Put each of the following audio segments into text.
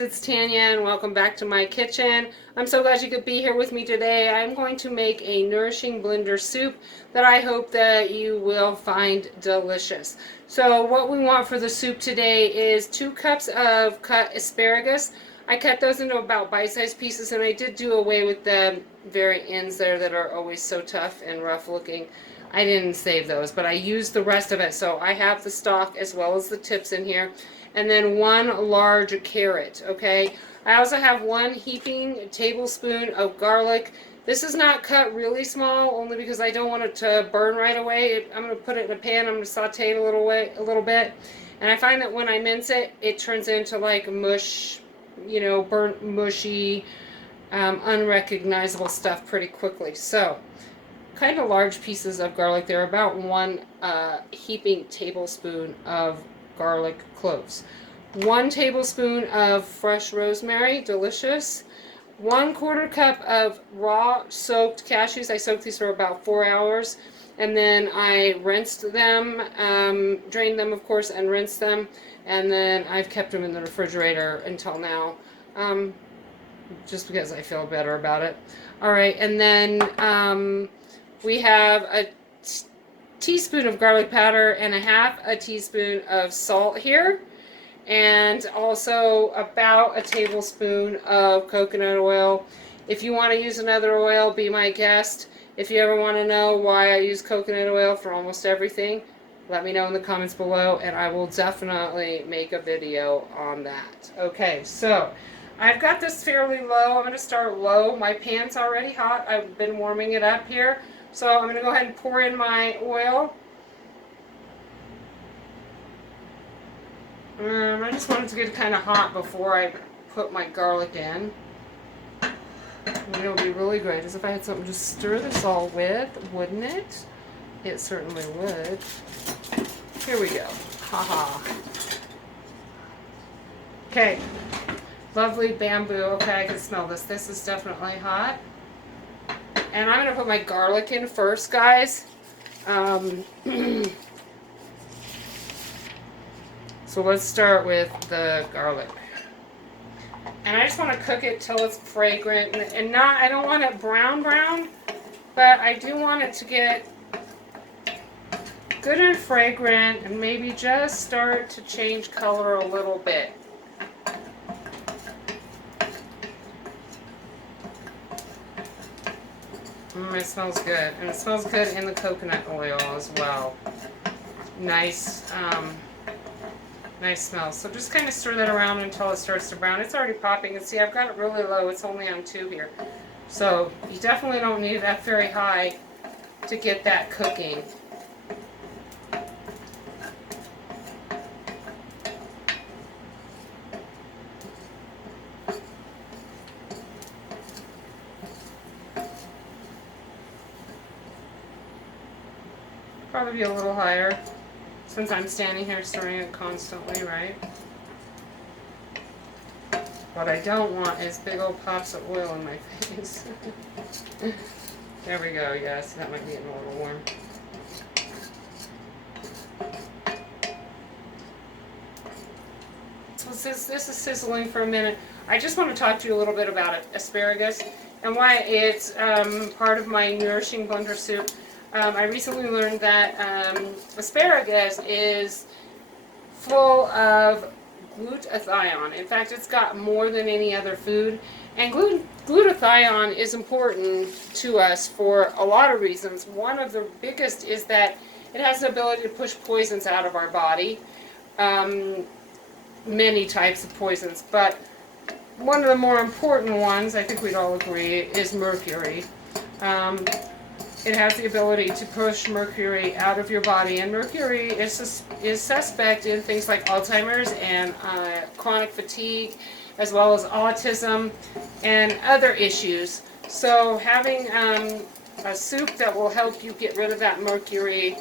It's Tanya and welcome back to my kitchen. I'm so glad you could be here with me today. I'm going to make a nourishing blender soup that I hope that you will find delicious. So what we want for the soup today is 2 cups of cut asparagus. I cut those into about bite-sized pieces, and I did do away with the very ends there that are always so tough and rough looking. I didn't save those, but I used the rest of it. So I have the stalk as well as the tips in here. And then 1 large carrot, okay? I also have 1 heaping tablespoon of garlic. This is not cut really small, only because I don't want it to burn right away. I'm going to put it in a pan. I'm going to saute it a little bit. And I find that when I mince it, it turns into like mush, you know, burnt, mushy, unrecognizable stuff pretty quickly. So, kind of large pieces of garlic. They're about 1 heaping tablespoon of garlic cloves. 1 tablespoon of fresh rosemary, delicious. 1/4 cup of raw soaked cashews. I soaked these for about 4 hours, and then I rinsed them, drained them of course, and rinsed them, and then I've kept them in the refrigerator until now, just because I feel better about it. Alright, and then we have a teaspoon of garlic powder and 1/2 teaspoon of salt here, and also about a tablespoon of coconut oil. If you want to use another oil, be my guest. If you ever want to know why I use coconut oil for almost everything, let me know in the comments below, and I will definitely make a video on that. Okay, so I've got this fairly low. I'm going to start low. My pan's already hot. I've been warming it up here. So I'm going to go ahead and pour in my oil. I just want it to get kind of hot before I put my garlic in. And it would be really great is if I had something to stir this all with, wouldn't it? It certainly would. Here we go. Haha. Okay. Lovely bamboo. Okay, I can smell this. This is definitely hot. And I'm going to put my garlic in first, guys. So let's start with the garlic. And I just want to cook it till it's fragrant. And not, I don't want it brown, but I do want it to get good and fragrant and maybe just start to change color a little bit. It smells good, and it smells good in the coconut oil as well. Nice, nice smell. So just kind of stir that around until it starts to brown. It's already popping, and see, I've got it really low. It's only on 2 here, so you definitely don't need that very high to get that cooking. Probably be a little higher since I'm standing here stirring it constantly, right? What I don't want is big old pops of oil in my face. There we go, yes, that might be getting a little warm. So this is sizzling for a minute. I just want to talk to you a little bit about asparagus and why it's part of my nourishing blender soup. I recently learned that asparagus is full of glutathione. In fact, it's got more than any other food. And glutathione is important to us for a lot of reasons. One of the biggest is that it has the ability to push poisons out of our body. Many types of poisons. But one of the more important ones, I think we'd all agree, is mercury. It has the ability to push mercury out of your body, and mercury is suspect in things like Alzheimer's and chronic fatigue, as well as autism and other issues. So having a soup that will help you get rid of that mercury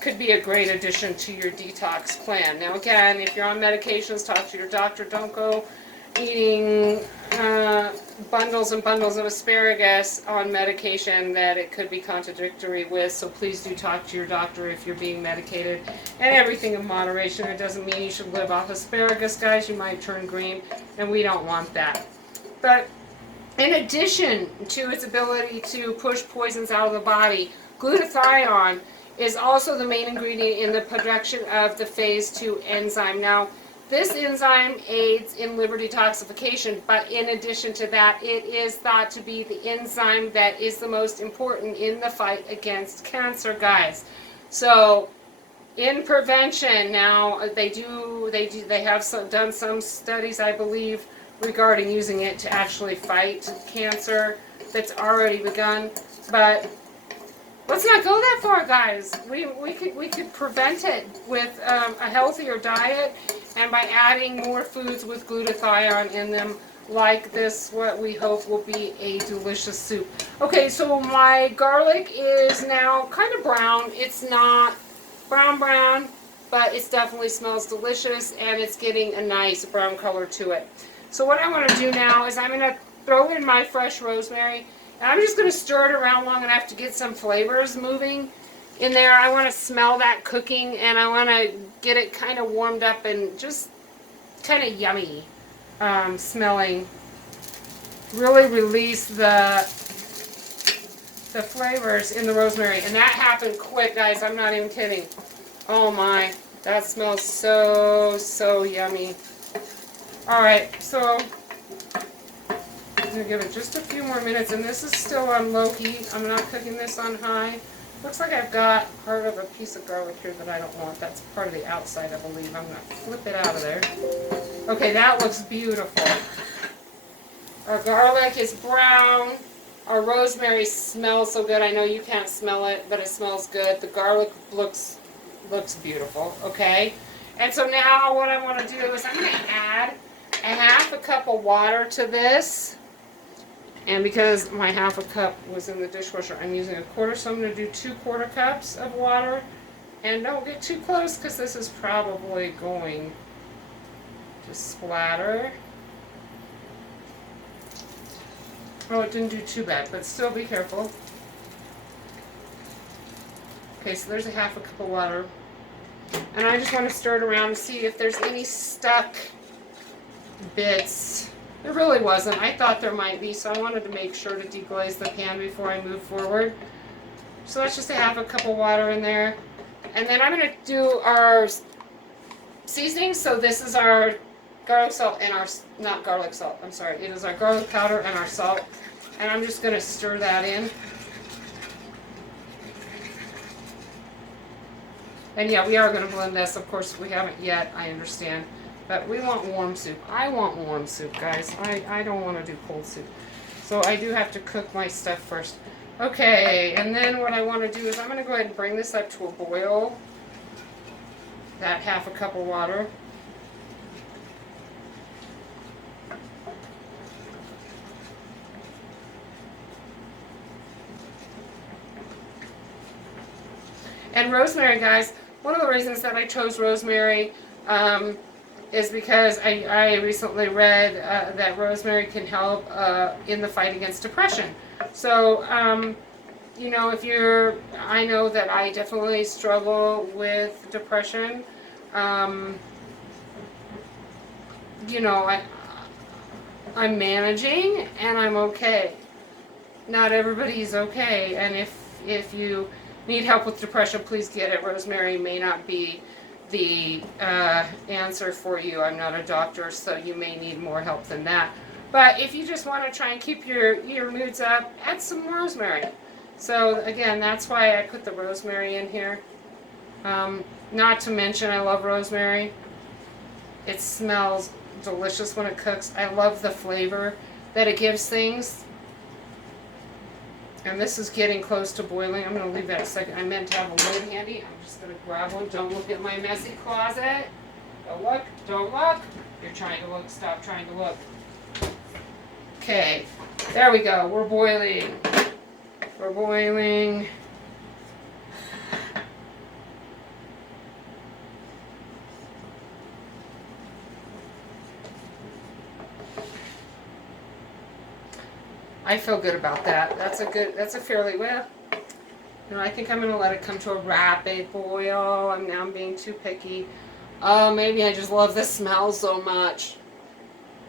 could be a great addition to your detox plan. Now again, if you're on medications, talk to your doctor. Don't go eating bundles and bundles of asparagus on medication that it could be contradictory with, so please do talk to your doctor if you're being medicated, and everything in moderation. It doesn't mean you should live off asparagus, guys. You might turn green, and we don't want that. But in addition to its ability to push poisons out of the body, glutathione is also the main ingredient in the production of the phase 2 enzyme. Now, this enzyme aids in liver detoxification, but in addition to that, it is thought to be the enzyme that is the most important in the fight against cancer, guys. So, in prevention, now they have done some studies, I believe, regarding using it to actually fight cancer that's already begun, but let's not go that far, guys. We could prevent it with a healthier diet and by adding more foods with glutathione in them, like this, what we hope will be a delicious soup. Okay, so my garlic is now kind of brown. It's not brown, but it definitely smells delicious, and it's getting a nice brown color to it. So what I want to do now is I'm going to throw in my fresh rosemary, and I'm just going to stir it around long enough to get some flavors moving in there. I want to smell that cooking, and I want to get it kind of warmed up and just kind of yummy smelling. Really release the flavors in the rosemary, and that happened quick, guys. I'm not even kidding. Oh my, that smells so yummy. Alright, so I'm going to give it just a few more minutes, and this is still on low heat. I'm not cooking this on high. Looks like I've got part of a piece of garlic here that I don't want. That's part of the outside, I believe. I'm going to flip it out of there. Okay, that looks beautiful. Our garlic is brown. Our rosemary smells so good. I know you can't smell it, but it smells good. The garlic looks beautiful, okay? And so now what I want to do is I'm going to add a half a cup of water to this. And because my half a cup was in the dishwasher, I'm using a quarter, so I'm going to do 2 quarter cups of water. And don't get too close, because this is probably going to splatter. Oh, it didn't do too bad, but still be careful. Okay, so there's a half a cup of water. And I just want to stir it around and see if there's any stuck bits. There really wasn't. I thought there might be, so I wanted to make sure to deglaze the pan before I move forward. So that's just a half a cup of water in there. And then I'm going to do our seasoning. So this is our garlic salt and our, not garlic salt, I'm sorry. It is our garlic powder and our salt. And I'm just going to stir that in. And yeah, we are going to blend this. Of course, we haven't yet, I understand. But we want warm soup. I want warm soup, guys. I don't want to do cold soup. So I do have to cook my stuff first. Okay, and then what I want to do is I'm going to go ahead and bring this up to a boil. That half a cup of water. And rosemary, guys, one of the reasons that I chose rosemary is because I recently read that rosemary can help in the fight against depression. So, you know, I know that I definitely struggle with depression. You know, I'm managing and I'm okay. Not everybody's okay, and if you need help with depression, please get it. Rosemary may not be the answer for you. I'm not a doctor, so you may need more help than that. But if you just want to try and keep your moods up, add some rosemary. So again, that's why I put the rosemary in here. Not to mention, I love rosemary. It smells delicious when it cooks. I love the flavor that it gives things. And this is getting close to boiling. I'm going to leave that a second. I meant to have a lid handy. I'm just going to grab one. Don't look at my messy closet. Don't look. Don't look. You're trying to look. Stop trying to look. Okay. There we go. We're boiling. We're boiling. I feel good about that. That's a fairly, well, you know, I think I'm going to let it come to a rapid boil. I'm now being too picky. Oh, maybe I just love the smell so much.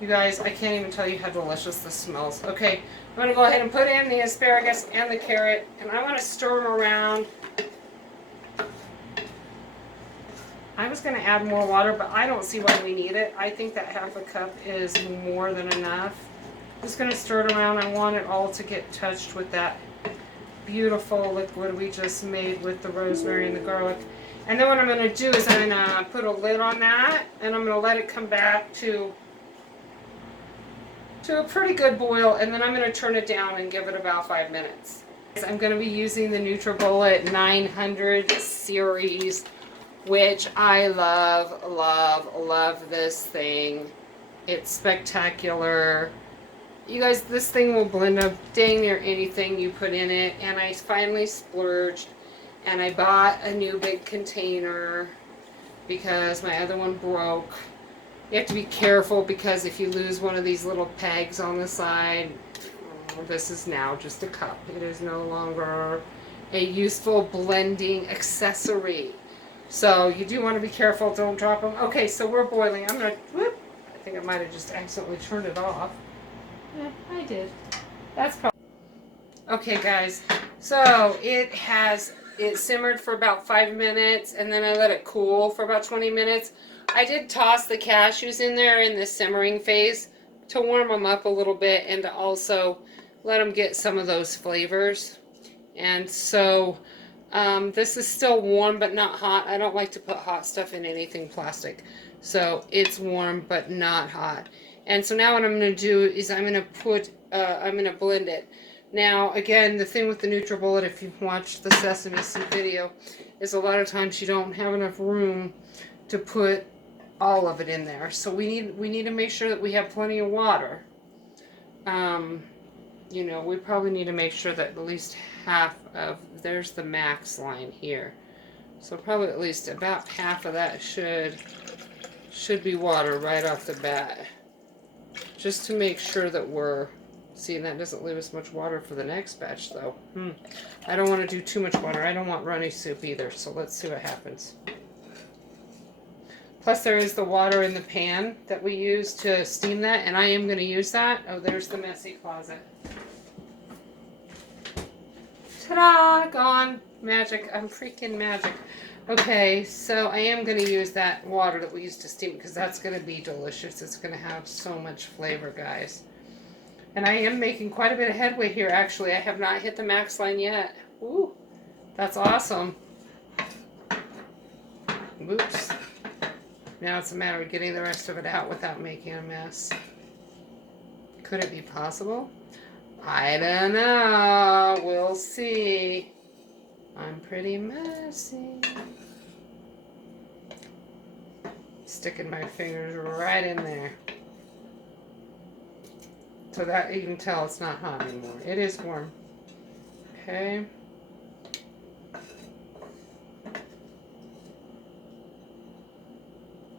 You guys, I can't even tell you how delicious this smells. Okay, I'm going to go ahead and put in the asparagus and the carrot, and I want to stir them around. I was going to add more water, but I don't see why we need it. I think that half a cup is more than enough. Just going to stir it around. I want it all to get touched with that beautiful liquid we just made with the rosemary and the garlic. And then what I'm going to do is I'm going to put a lid on that, and I'm going to let it come back to a pretty good boil, and then I'm going to turn it down and give it about 5 minutes. I'm going to be using the NutriBullet 900 series, which I love, love, love this thing. It's spectacular. You guys, this thing will blend up dang near anything you put in it, and I finally splurged, and I bought a new big container because my other one broke. You have to be careful because if you lose one of these little pegs on the side, this is now just a cup. It is no longer a useful blending accessory. So you do want to be careful, don't drop them. Okay, so we're boiling. I'm going to, whoop, I think I might have just accidentally turned it off. Yeah, I did. That's probably, okay guys, so it simmered for about 5 minutes, and then I let it cool for about 20 minutes. I did toss the cashews in there in the simmering phase to warm them up a little bit and to also let them get some of those flavors. And so this is still warm but not hot. I don't like to put hot stuff in anything plastic. So it's warm but not hot. And so now what I'm going to do is I'm going to blend it. Now, again, the thing with the NutriBullet, if you've watched the Sesame Seed video, is a lot of times you don't have enough room to put all of it in there. So we need to make sure that we have plenty of water. You know, we probably need to make sure that at least half of, there's the max line here. So probably at least about half of that should be water right off the bat. Just to make sure that we're, see, that doesn't leave us much water for the next batch though. I don't want to do too much water. I don't want runny soup either. So let's see what happens. Plus there is the water in the pan that we use to steam that, and I am going to use that. Oh, there's the messy closet. Ta-da! Gone. Magic. I'm freaking magic. Okay, so I am going to use that water that we used to steam because that's going to be delicious. It's going to have so much flavor, guys. And I am making quite a bit of headway here, actually. I have not hit the max line yet. Ooh, that's awesome. Oops. Now it's a matter of getting the rest of it out without making a mess. Could it be possible? I don't know. We'll see. I'm pretty messy. Sticking my fingers right in there. So that you can tell it's not hot anymore. It is warm. Okay.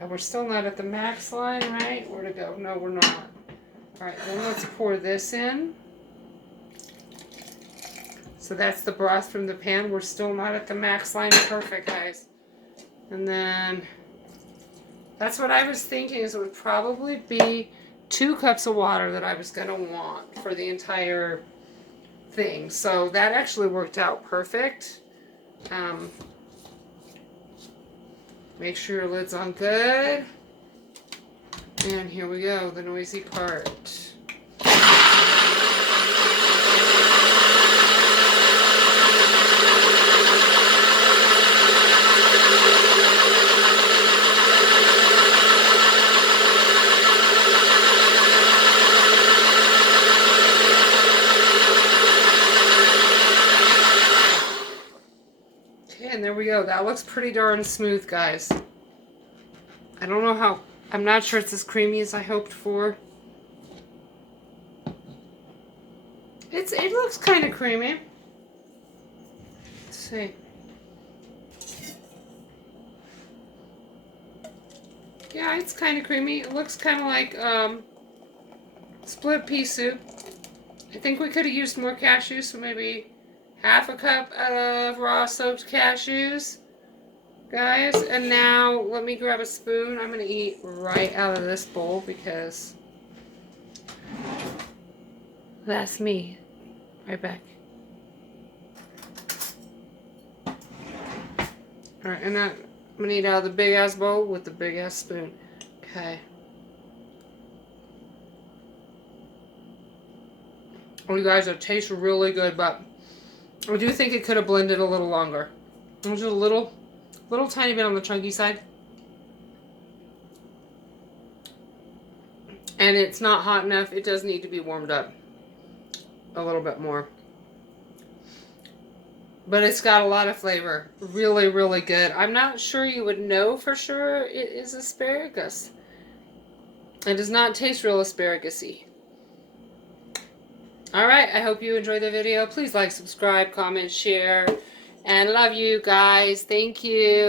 And we're still not at the max line, right? Where to go? No, we're not. Alright, then let's pour this in. So that's the broth from the pan. We're still not at the max line. Perfect, guys. And then that's what I was thinking, is it would probably be 2 cups of water that I was going to want for the entire thing. So that actually worked out perfect. Make sure your lid's on good. And here we go, the noisy part. And there we go. That looks pretty darn smooth, guys. I don't know how, I'm not sure it's as creamy as I hoped for. It looks kind of creamy. Let's see. Yeah, it's kind of creamy. It looks kind of like split pea soup. I think we could have used more cashews, so maybe half a cup of raw soaked cashews, guys. And now let me grab a spoon. I'm going to eat right out of this bowl because that's me. Right back. Alright, and that, I'm going to eat out of the big ass bowl with the big ass spoon. Okay. Oh, you guys, it tastes really good, but I do think it could have blended a little longer. It was just a little tiny bit on the chunky side. And it's not hot enough. It does need to be warmed up a little bit more. But it's got a lot of flavor. Really, really good. I'm not sure you would know for sure it is asparagus. It does not taste real asparagus-y. Alright, I hope you enjoyed the video. Please like, subscribe, comment, share. And love you guys. Thank you.